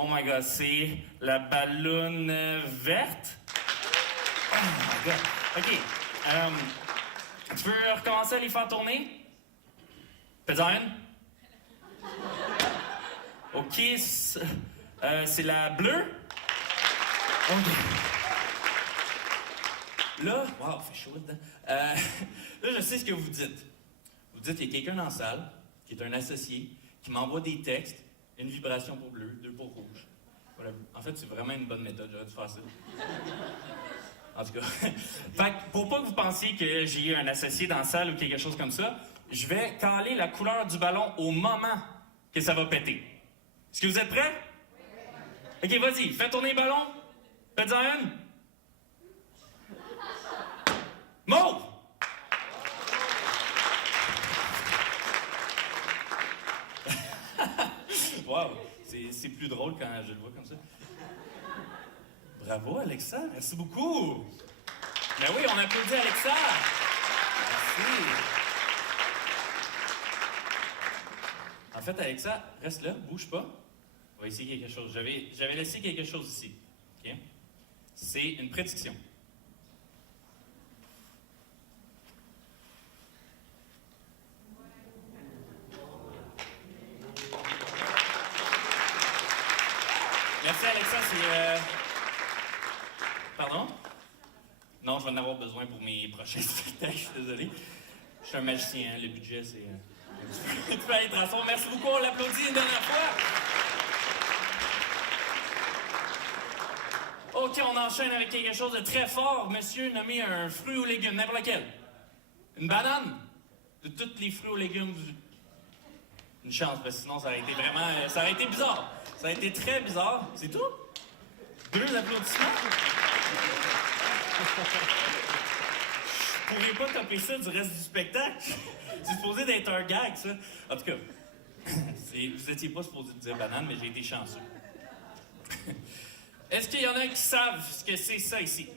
Oh my god, c'est la balloune verte? Oh my god. OK. Tu peux recommencer à les faire tourner? Fais-en une. OK, c'est la bleue? OK. Là, wow, fait chaud dedans. Là, je sais ce que vous dites. Vous dites qu'il y a quelqu'un dans la salle, qui est un associé, qui m'envoie des textes, une vibration pour bleu, deux pour rouge. Voilà. En fait, c'est vraiment une bonne méthode, j'aurais dû faire ça. En tout cas. Fait que, pour pas que vous pensiez que j'ai un associé dans la salle ou quelque chose comme ça, je vais caler la couleur du ballon au moment que ça va péter. Est-ce que vous êtes prêts? OK, vas-y, fais tourner le ballon. Faites-en une. Mauve! Wow, c'est plus drôle quand je le vois comme ça. Bravo, Alexa, merci beaucoup. Ben oui, on applaudit Alexa. Merci. En fait, Alexa, reste là, bouge pas. On va essayer quelque chose. J'avais laissé quelque chose ici. OK? C'est une prédiction. Merci Alexa, c'est... Pardon? Non, je vais en avoir besoin pour mes prochains spectacles, je suis désolé. Je suis un magicien, hein, le budget c'est... Tu peux aller transformer. Merci beaucoup, on l'applaudit une dernière fois. OK, on enchaîne avec quelque chose de très fort. Monsieur, nommez un fruit ou légume, n'importe lequel. Une banane? De tous les fruits ou légumes, une chance, parce que sinon ça aurait été vraiment... ça aurait été bizarre. Ça a été très bizarre. C'est tout? 2 applaudissements? Je pourrais pas taper ça du reste du spectacle. C'est supposé d'être un gag, ça. En tout cas, vous étiez pas supposé dire banane, mais j'ai été chanceux. Est-ce qu'il y en a qui savent ce que c'est ça ici?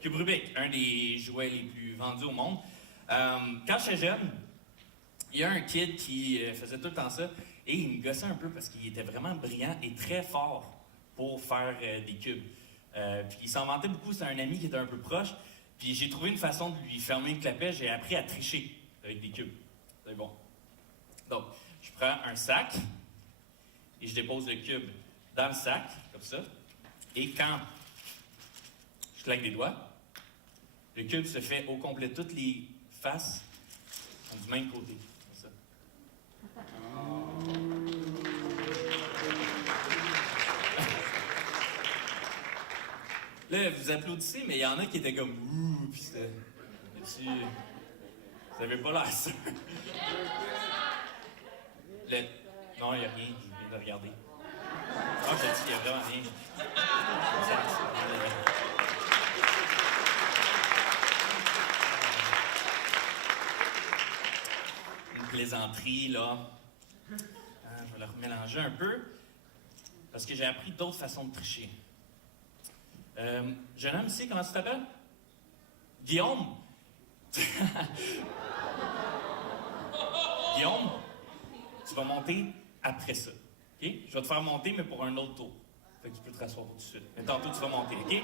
Cube Rubik, un des jouets les plus vendus au monde. Quand j'étais jeune, il y a un kid qui faisait tout le temps ça et il me gossait un peu parce qu'il était vraiment brillant et très fort pour faire des cubes. Puis il s'en vantait beaucoup, c'est un ami qui était un peu proche. Puis j'ai trouvé une façon de lui fermer le clapet, j'ai appris à tricher avec des cubes. C'est bon. Donc, je prends un sac et je dépose le cube dans le sac, comme ça. Et quand je claque des doigts, le cube se fait au complet, toutes les faces sont du même côté. Comme ça. Là, vous applaudissez, mais il y en a qui étaient comme ouh, puis c'était. Vous avez pas l'air sûr. Non, il n'y a rien, je viens de regarder. Ah, j'ai dit qu'il n'y a vraiment rien. Une plaisanterie, là. Je vais la remélanger un peu, parce que j'ai appris d'autres façons de tricher. Jeune homme ici, comment tu t'appelles? Guillaume? Guillaume, tu vas monter après ça. OK? Je vais te faire monter, mais pour un autre tour. Fait que tu peux te rasseoir tout de suite. Mais tantôt, tu vas monter, OK?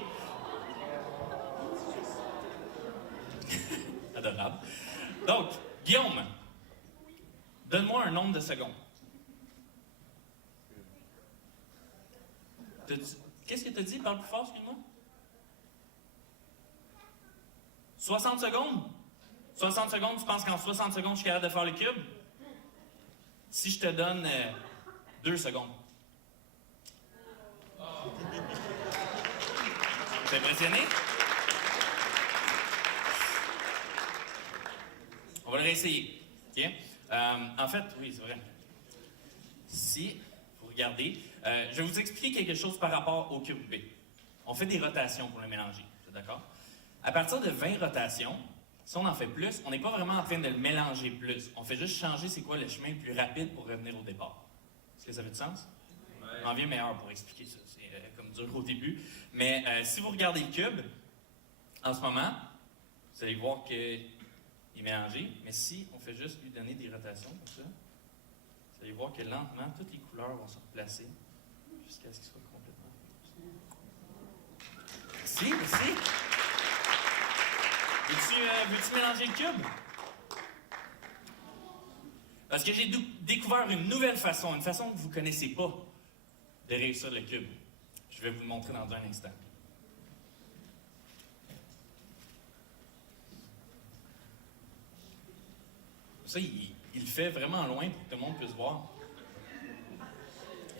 Adorable. Donc, Guillaume, donne-moi un nombre de secondes. Qu'est-ce que tu as dit? Parle plus fort, excuse-moi. 60 secondes? 60 secondes, tu penses qu'en 60 secondes, je suis capable de faire le cube? Si je te donne 2 secondes. T'es impressionné? On va le réessayer. OK? En fait, oui, c'est vrai. Si vous regardez, je vais vous expliquer quelque chose par rapport au cube B. On fait des rotations pour le mélanger. Vous êtes d'accord? À partir de 20 rotations, si on en fait plus, on n'est pas vraiment en train de le mélanger plus. On fait juste changer c'est quoi le chemin le plus rapide pour revenir au départ. Est-ce que ça fait du sens? Ouais. On en vient meilleur pour expliquer ça. C'est comme dur au début. Mais si vous regardez le cube, en ce moment, vous allez voir qu'il est mélangé. Mais si on fait juste lui donner des rotations comme ça, Vous allez voir que lentement, toutes les couleurs vont se replacer jusqu'à ce qu'ils soient complètement. Merci, merci. Veux-tu mélanger le cube? Parce que j'ai découvert une nouvelle façon, une façon que vous ne connaissez pas de réussir le cube. Je vais vous le montrer dans un instant. Ça, il le fait vraiment loin pour que tout le monde puisse voir.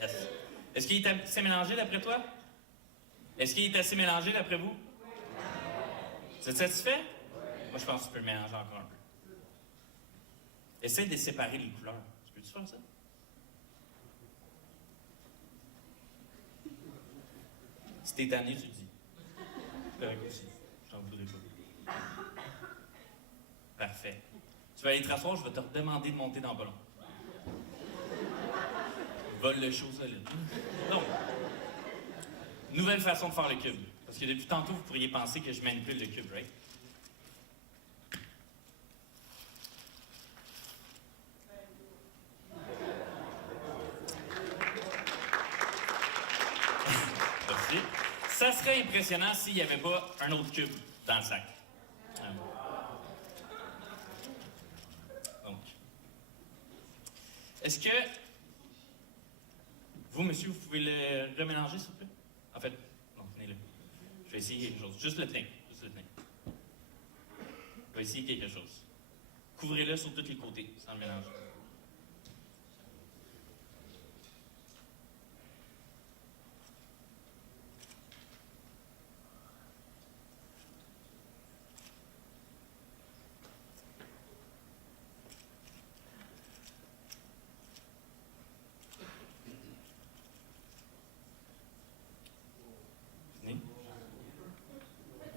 Yes. Est-ce qu'il est assez mélangé d'après toi? Est-ce qu'il est assez mélangé d'après vous? Vous êtes satisfait? Moi, je pense que tu peux le mélanger encore un peu. Essaye de séparer les couleurs. Tu peux-tu faire ça? Si t'es tanné, tu le dis. Correct aussi. Je t'en voudrais pas. Parfait. Tu vas aller te rasseoir, je vais te redemander de monter dans le ballon. Vole le show solide. Donc, nouvelle façon de faire le cube. Parce que depuis tantôt, vous pourriez penser que je manipule le cube, right? Merci. Ça serait impressionnant s'il n'y avait pas un autre cube dans le sac. Donc, est-ce que vous, monsieur, vous pouvez le remélanger, s'il vous plaît? En fait, non, tenez-le. Je vais essayer quelque chose. Juste le tenir. Juste le tenir. Je vais essayer quelque chose. Couvrez-le sur tous les côtés, sans le mélanger.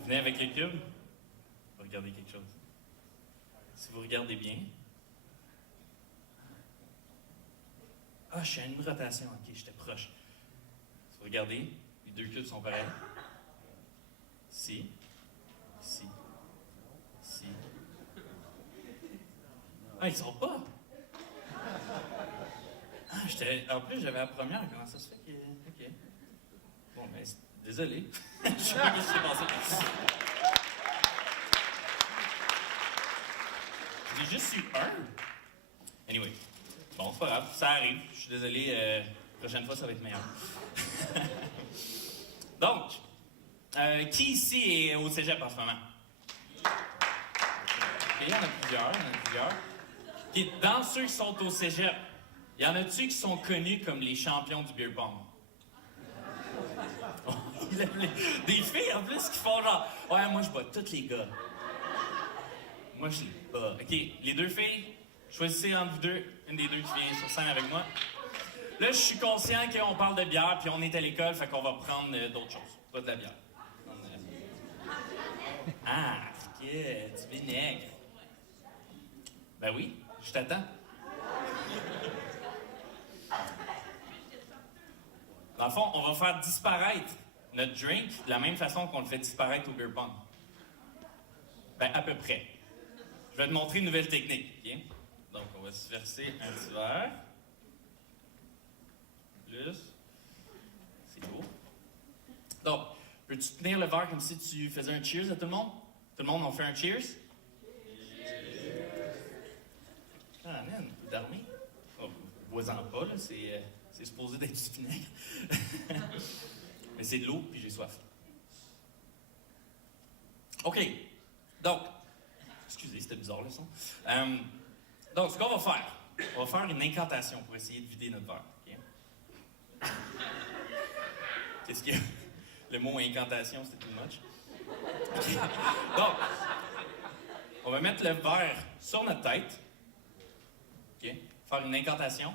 Venez avec le cube, on va regarder quelque chose. Si vous regardez bien. Ah, je suis à une rotation, ok, j'étais proche. Si vous regardez, les deux cubes sont pareils. Ici, ici, ici. Ah, ils sont pas! Ah, en plus, j'avais la première, comment ça se fait que. Ok. Bon, mais désolé. Je sais pas ce qui s'est passé. J'ai juste eu un. Anyway. Bon, c'est pas grave, ça arrive. Je suis désolé, prochaine fois, ça va être meilleur. Donc, qui ici est au cégep en ce moment? Okay, il y en a plusieurs. Okay, dans ceux qui sont au cégep, y en a-tu qui sont connus comme les champions du beer pong? Des filles en plus qui font genre, ouais, moi je bats tous les gars. Moi je les bats. Ok, les deux filles, choisissez entre vous deux, une des deux qui vient sur scène avec moi. Là, je suis conscient qu'on parle de bière, puis on est à l'école, fait qu'on va prendre d'autres choses, pas de la bière. Ah, ok, du vinaigre. Ben oui, je t'attends. Dans le fond, on va faire disparaître notre drink de la même façon qu'on le fait disparaître au beer pong. Ben, à peu près. Je vais te montrer une nouvelle technique, ok? Donc, on va se verser un petit verre. Plus. C'est beau. Donc, peux-tu tenir le verre comme si tu faisais un cheers à tout le monde? Tout le monde, on fait un cheers? Ah, man, un peu d'armée. Oh, bois-en pas, là, c'est supposé d'être du vinaigre. Mais c'est de l'eau, puis j'ai soif. OK. Donc, excusez, c'était bizarre le son. Donc, ce qu'on va faire, on va faire une incantation pour essayer de vider notre verre. Okay? Qu'est-ce qu'il y a? Le mot incantation, c'était too much. Okay. Donc, on va mettre le verre sur notre tête. OK? Faire une incantation.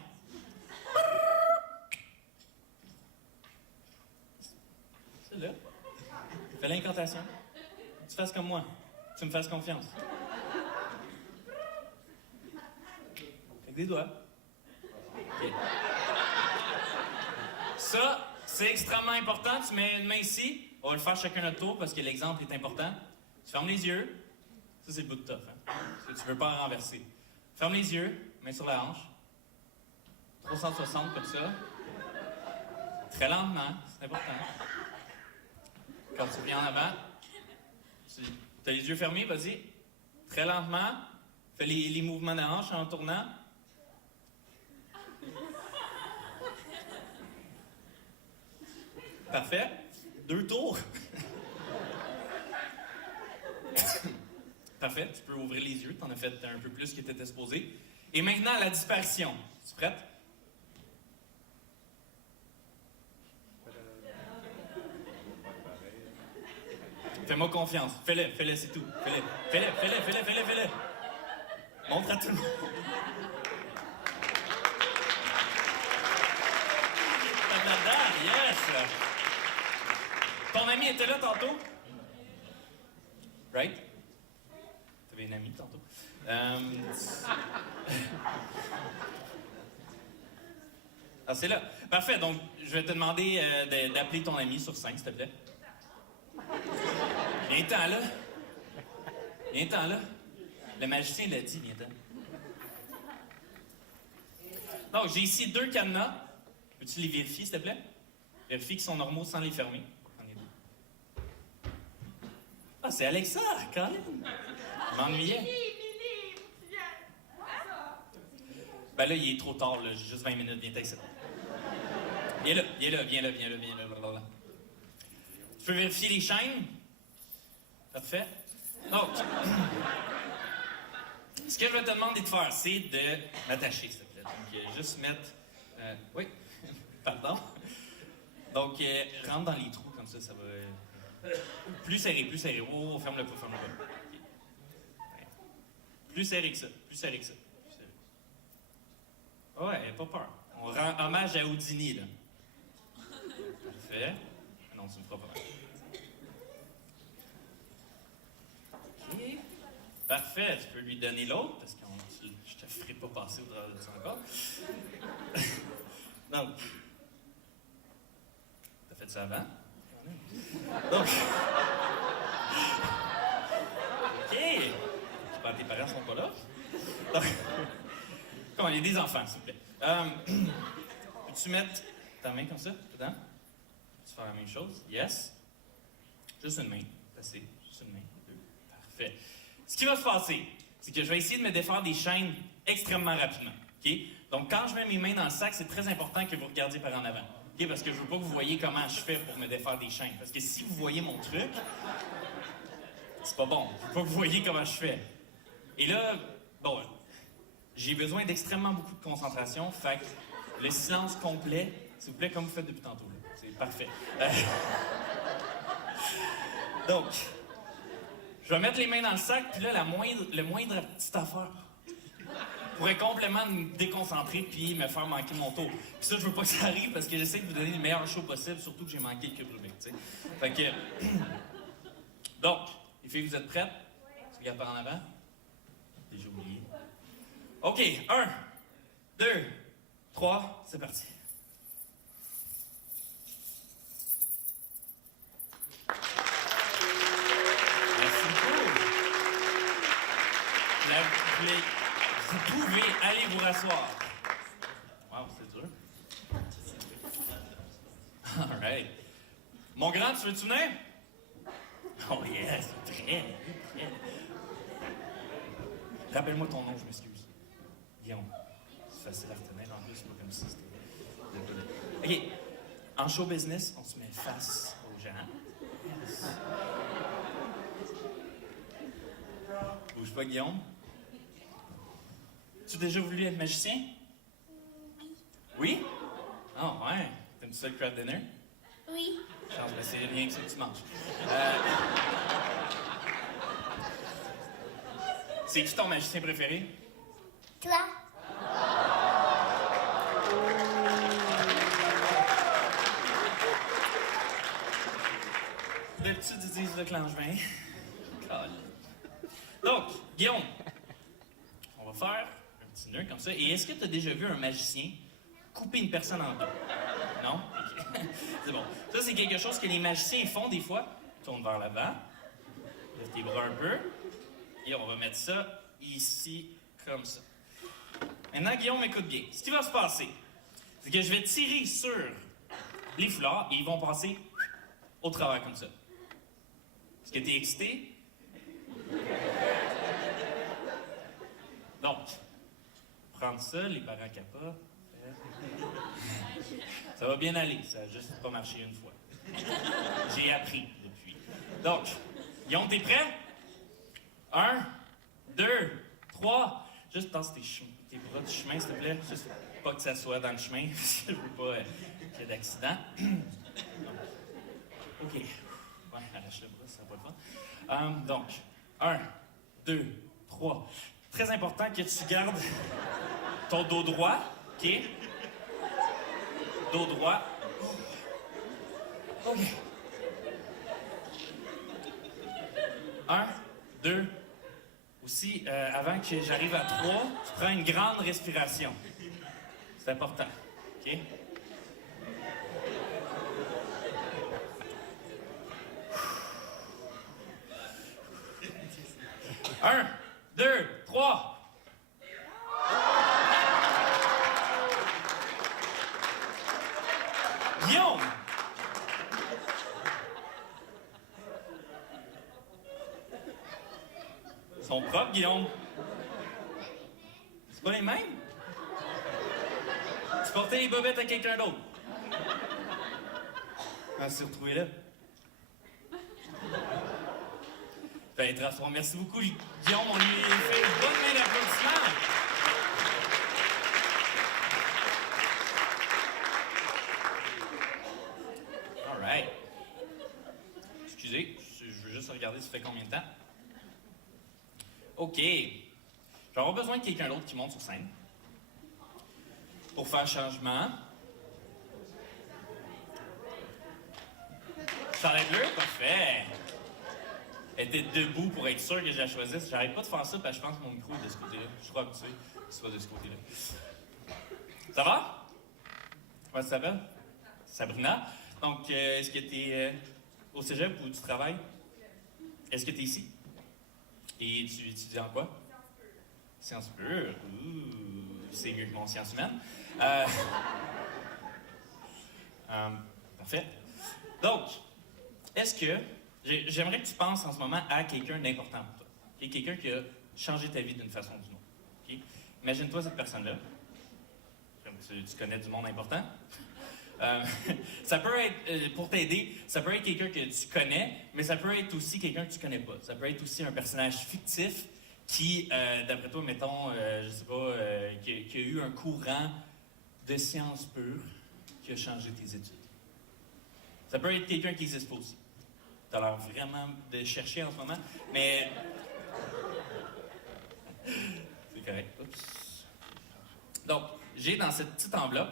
C'est là. Fais l'incantation. Tu fasses comme moi. Tu me fasses confiance. Avec des doigts. OK. Ça, c'est extrêmement important. Tu mets une main ici. On va le faire chacun notre tour parce que l'exemple est important. Tu fermes les yeux. Ça, c'est le bout de tough. Hein? Tu ne veux pas en renverser. Ferme les yeux. Main sur la hanche. 360 comme ça. Très lentement, c'est important. Quand tu viens en avant, tu as les yeux fermés, vas-y. Très lentement. Fais les mouvements de hanche en tournant. Parfait. 2 tours. Parfait, tu peux ouvrir les yeux, tu en as fait un peu plus que tu étais supposé. Et maintenant, la disparition. Es-tu prête? Fais-moi confiance. Fais-le, c'est tout. Fais-le. Montre à tout le monde. Yes! Ton ami était là tantôt? Right? T'avais une amie tantôt. Ah, c'est là. Parfait, donc je vais te demander d'appeler ton ami sur 5, s'il te plaît. Viens-t'en là. Viens-t'en là. Le magicien l'a dit, viens-t'en. Donc, j'ai ici 2 cadenas. Peux-tu les vérifier, s'il te plaît? Vérifie qu'ils sont normaux sans les fermer. J'en ai 2. Ah, c'est Alexa, Colin! Je m'ennuyais. Ben là, il est trop tard, là. J'ai juste 20 minutes, viens ici. Viens là. Blablabla. Tu peux vérifier les chaînes? Parfait. Donc, ce que je vais te demander de faire, c'est de m'attacher, s'il te plaît. Donc, juste mettre... oui, pardon. Donc, rentre dans les trous, comme ça va... Plus serré. Oh, ferme-le pas. Okay. Plus serré que ça. Ouais, pas peur. On rend hommage à Houdini, là. Parfait. Ah non, tu me feras pas mal. OK. Parfait, tu peux lui donner l'autre, parce que je te ferai pas passer au travers de ça encore. Donc, t'as fait ça avant? Donc, OK. J'espère que tes parents sont pas là. Donc, comment, il y a des enfants, s'il te plaît. Peux-tu mettre ta main comme ça, dedans? Peux-tu faire la même chose? Yes. Juste une main. Assez. Juste une main. 2. Parfait. Ce qui va se passer, c'est que je vais essayer de me défaire des chaînes extrêmement rapidement. OK? Donc, quand je mets mes mains dans le sac, c'est très important que vous regardiez par en avant. OK? Parce que je veux pas que vous voyez comment je fais pour me défaire des chaînes. Parce que si vous voyez mon truc, c'est pas bon. Je veux pas que vous voyez comment je fais. Et là, bon, j'ai besoin d'extrêmement beaucoup de concentration. Fait que le silence complet, s'il vous plaît, comme vous faites depuis tantôt. Là. C'est parfait. Donc, je vais mettre les mains dans le sac, puis là, le moindre petite affaire pourrait complètement me déconcentrer puis me faire manquer mon tour. Puis ça, je veux pas que ça arrive parce que j'essaie de vous donner le meilleur show possible, surtout que j'ai manqué le cube Rubik, tu sais. Fait que... Donc, les filles, vous êtes prêtes? Tu regardes par en avant? Déjà oublié. OK, 1, 2, 3, c'est parti. Merci beaucoup. Vous pouvez aller vous rasseoir. Wow, c'est dur. All right. Mon grand, tu veux-tu venir? Oh yes, très. Rappelle-moi ton nom, je m'excuse. Guillaume. C'est facile à retenir en plus, c'est pas comme si c'était... OK. En show business, on se met face aux gens. Yes. Bouge pas, Guillaume. Tu as déjà voulu être magicien? Oui. Oui? Ah, oh, ouais. T'aimes-tu ça le crowd dinner? Oui. Change, mais c'est rien que ça que tu manges. C'est qui ton magicien préféré? Toi? D'habitude, ils disent le clanche-vin. Donc, Guillaume, on va faire un petit nœud comme ça. Et est-ce que tu as déjà vu un magicien couper une personne en deux? Non? Okay. C'est bon. Ça, c'est quelque chose que les magiciens font des fois. Tourne vers l'avant. Lève tes bras un peu. Et on va mettre ça ici, comme ça. Maintenant, Guillaume, écoute bien. Ce qui va se passer, c'est que je vais tirer sur les foulards et ils vont passer au travers comme ça. Est-ce que t'es excité? Donc, prendre ça, les parents capotent. Ça va bien aller, ça a juste pas marché une fois. J'ai appris depuis. Donc, Guillaume, t'es prêt? 1, 2, 3. Juste tasse tes bras du chemin, s'il te plaît. Juste pas que ça soit dans le chemin, parce que je veux pas qu'il y ait d'accident. OK. Ouais, arrache le bras, ça va pas le fun. Donc, 1, 2, 3. Très important que tu gardes ton dos droit, OK? Dos droit. OK. 1, 2. Aussi, avant que j'arrive à 3, tu prends une grande respiration. C'est important. OK? Un, 2, 3. Guillaume! Ils sont propres, Guillaume. C'est pas les mêmes? Tu portais les bobettes à quelqu'un d'autre. Ah, s'est retrouvé là. Ben, transforme. Merci beaucoup, Guillaume. On lui fait une bonne main d'applaudissement. All right. Excusez, je veux juste regarder ça fait combien de temps. OK. Je vais avoir besoin de quelqu'un d'autre qui monte sur scène pour faire changement. Charles Bleu, parfait. Elle était debout pour être sûr que je la choisisse. J'arrête pas de faire ça parce que je pense que mon micro est de ce côté-là. Je suis trop habitué qu'il soit de ce côté-là. Ça va? Comment ça s'appelle? Sabrina. Donc, est-ce que tu es au cégep ou tu travailles? Est-ce que tu es ici? Et tu étudies en quoi? Sciences pures. Ouh, c'est mieux que mon sciences humaines. Parfait. Donc, est-ce que... J'aimerais que tu penses en ce moment à quelqu'un d'important pour toi. Okay? Quelqu'un qui a changé ta vie d'une façon ou d'une autre. Okay? Imagine-toi cette personne-là. Tu connais du monde important. Ça peut être, pour t'aider, ça peut être quelqu'un que tu connais, mais ça peut être aussi quelqu'un que tu connais pas. Ça peut être aussi un personnage fictif qui, d'après toi, mettons, je sais pas, qui a eu un courant de sciences pures qui a changé tes études. Ça peut être quelqu'un qui n'existe pas aussi. T'as l'air vraiment de chercher en ce moment, mais... C'est correct. Oups. Donc, j'ai dans cette petite enveloppe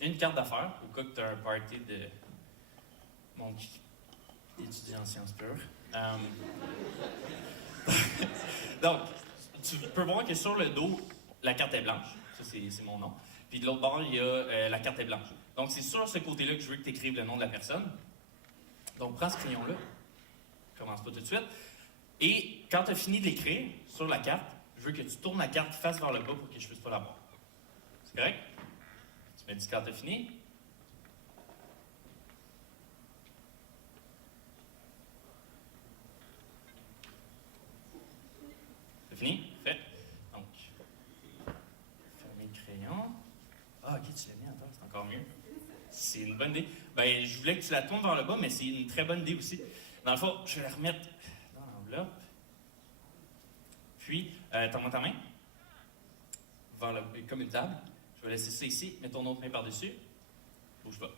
une carte d'affaires, au cas que tu as un party de mon étudiant en sciences pures. Donc, tu peux voir que sur le dos, la carte est blanche. Ça, c'est mon nom. Puis de l'autre bord, il y a la carte est blanche. Donc, c'est sur ce côté-là que je veux que tu écrives le nom de la personne. Donc, prends ce crayon-là. Commence pas tout de suite. Et quand tu as fini d'écrire sur la carte, je veux que tu tournes la carte face vers le bas pour que je puisse pas la voir. C'est correct? Tu me dis quand tu as fini. C'est fini? Fait. Donc, fermer le crayon. Ah, ok, tu l'as mis en temps, c'est encore mieux. C'est une bonne idée. Ben, je voulais que tu la tournes vers le bas, mais c'est une très bonne idée aussi. Dans le fond, je vais la remettre dans l'enveloppe. Puis, t'en ta main. Vers le, comme une table. Je vais laisser ça ici. Mets ton autre main par-dessus. Bouge pas.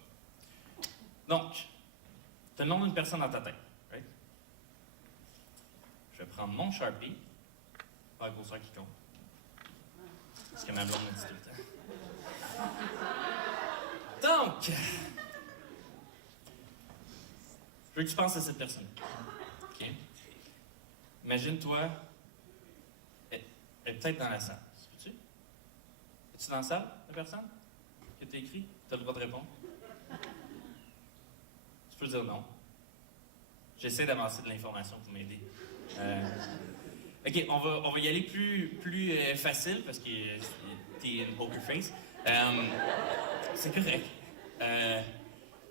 Donc, tu as le nom d'une personne dans ta tête. Right? Je vais prendre mon Sharpie. Pas la grosseur qui compte. C'est ce que ma blonde me dit tout le temps. Donc, je veux que tu penses à cette personne. OK? Imagine-toi, elle est peut-être dans la salle. Peux-tu? Es-tu dans la salle, la personne? Que tu as écrit? Tu as le droit de répondre. Tu peux dire non. J'essaie d'avancer de l'information pour m'aider. OK, on va y aller plus facile parce que t'es une poker face. C'est correct.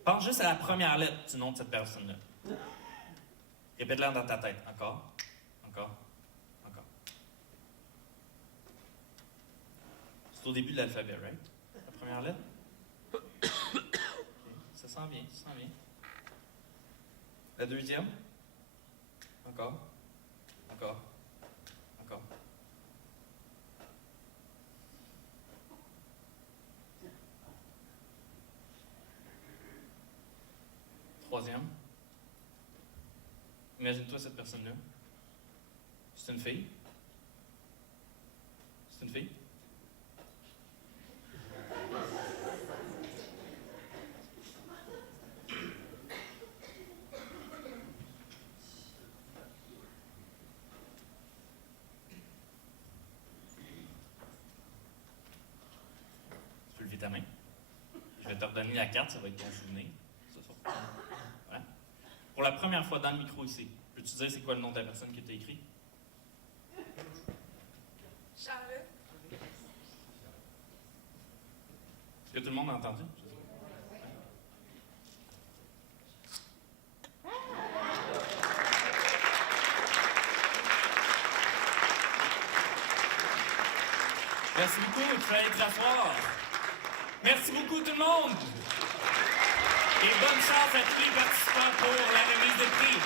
Pense juste à la première lettre du nom de cette personne-là. Répète-la dans ta tête. Encore. Encore. Encore. C'est au début de l'alphabet, right? La première lettre? Okay. Ça sent bien, ça sent bien. La deuxième? Encore. Encore. Encore. Troisième. Imagine-toi cette personne-là. C'est une fille. C'est une fille. Tu peux lever ta main. Je vais te redonner la carte, ça va être ton souvenir. Ça sera. Ouais. Pour la première fois dans le micro ici, peux-tu dire c'est quoi le nom de la personne qui t'a écrit? Charlotte. Est-ce que tout le monde a entendu? Merci beaucoup, tu vas aller t'asseoir. Merci beaucoup tout le monde. Et bonne chance à tous les participants pour la remise de prix.